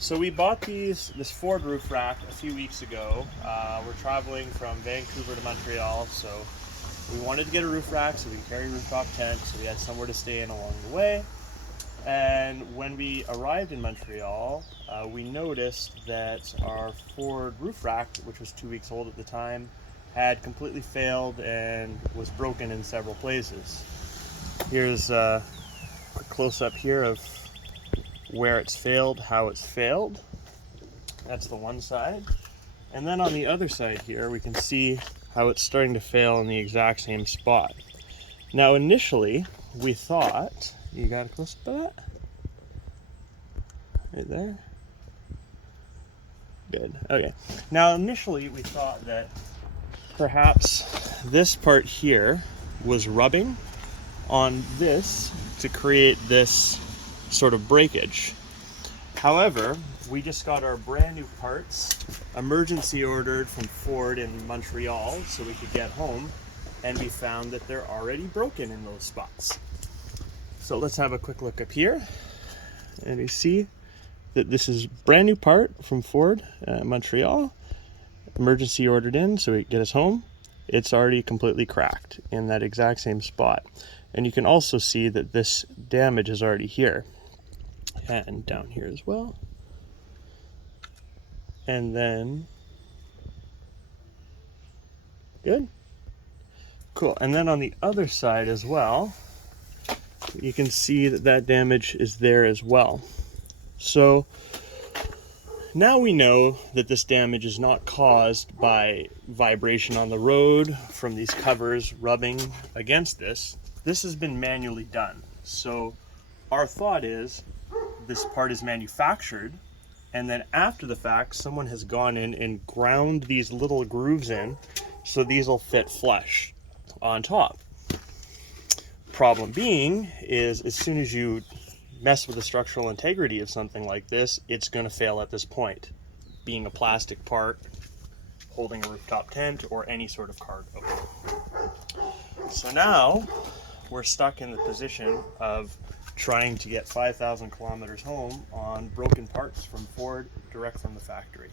So we bought this Ford roof rack a few weeks ago. We're traveling from Vancouver to Montreal, so we wanted to get a roof rack so we could carry a rooftop tent, so we had somewhere to stay in along the way. And when we arrived in Montreal, we noticed that our Ford roof rack, which was 2 weeks old at the time, had completely failed and was broken in several places. Here's a quick close-up here of where it's failed, how it's failed. That's the one side. And then on the other side here, we can see how it's starting to fail in the exact same spot. Now initially, we thought, you got a close up of that? Right there? Good, okay. Now initially we thought that perhaps this part here was rubbing on this to create this sort of breakage. However, we just got our brand new parts, emergency ordered from Ford in Montreal so we could get home, and we found that they're already broken in those spots. So let's have a quick look up here, and you see that this is brand new part from Ford Montreal, emergency ordered in so we could get us home. It's already completely cracked in that exact same spot. And you can also see that this damage is already here and down here as well. And then, good, cool. And then on the other side as well, you can see that that damage is there as well. So now we know that this damage is not caused by vibration on the road from these covers rubbing against this. This has been manually done. So our thought is this part is manufactured, and then after the fact, someone has gone in and ground these little grooves in so these will fit flush on top. Problem being is as soon as you mess with the structural integrity of something like this, it's going to fail at this point, being a plastic part holding a rooftop tent or any sort of cargo. So now we're stuck in the position of trying to get 5,000 kilometers home on broken parts from Ford direct from the factory.